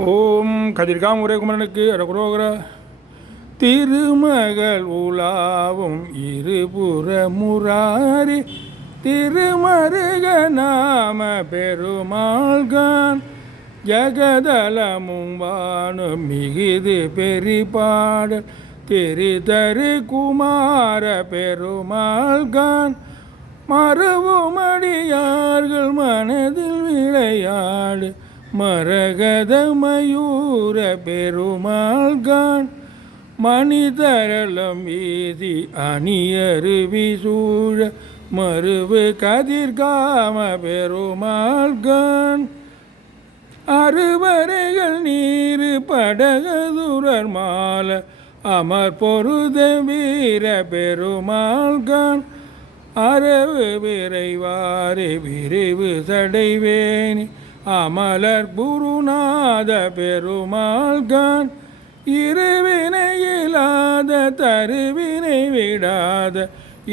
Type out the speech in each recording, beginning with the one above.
ஓம் கதிர்காம் உரைகுமரனுக்கு அரகுரோகரா. திருமகள் உலாவும் இருபுற முராரி திருமருக நாம பெருமாள்கான் ஜகதலமும் வானும் மிகுது பெரிபாடல் தெரிதரு குமார பெருமாள்கான் மறுவுமடியார்கள் மனதில் விளையாடு மரகத மயூர பெருமாள்கான் மணிதரளம் வீதி அணியருவி சூழ மருவு கதிர்காம பெருமாள்கான் அறுவரைகள் நீரு படகதுரர் மால அமர் பொருத வீர பெருமாள்கான் அரவு விரைவாறு விரைவு சடைவேணி அமலர் குருநாத பெருமாள்கான் இருவினையில்லாத தருவினை விடாத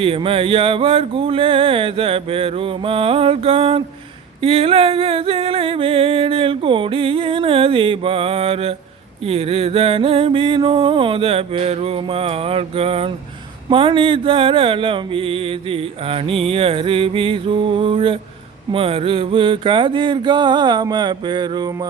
இமையவர் குலேத பெருமாள்கான் இலகு சிலை வேடில் கொடியினதி பார இருதன வினோத பெருமாள்கான் மணிதரளம் வீதி அணியருவி சூழ மருவு கதிர்காம பெருமாள்கான்.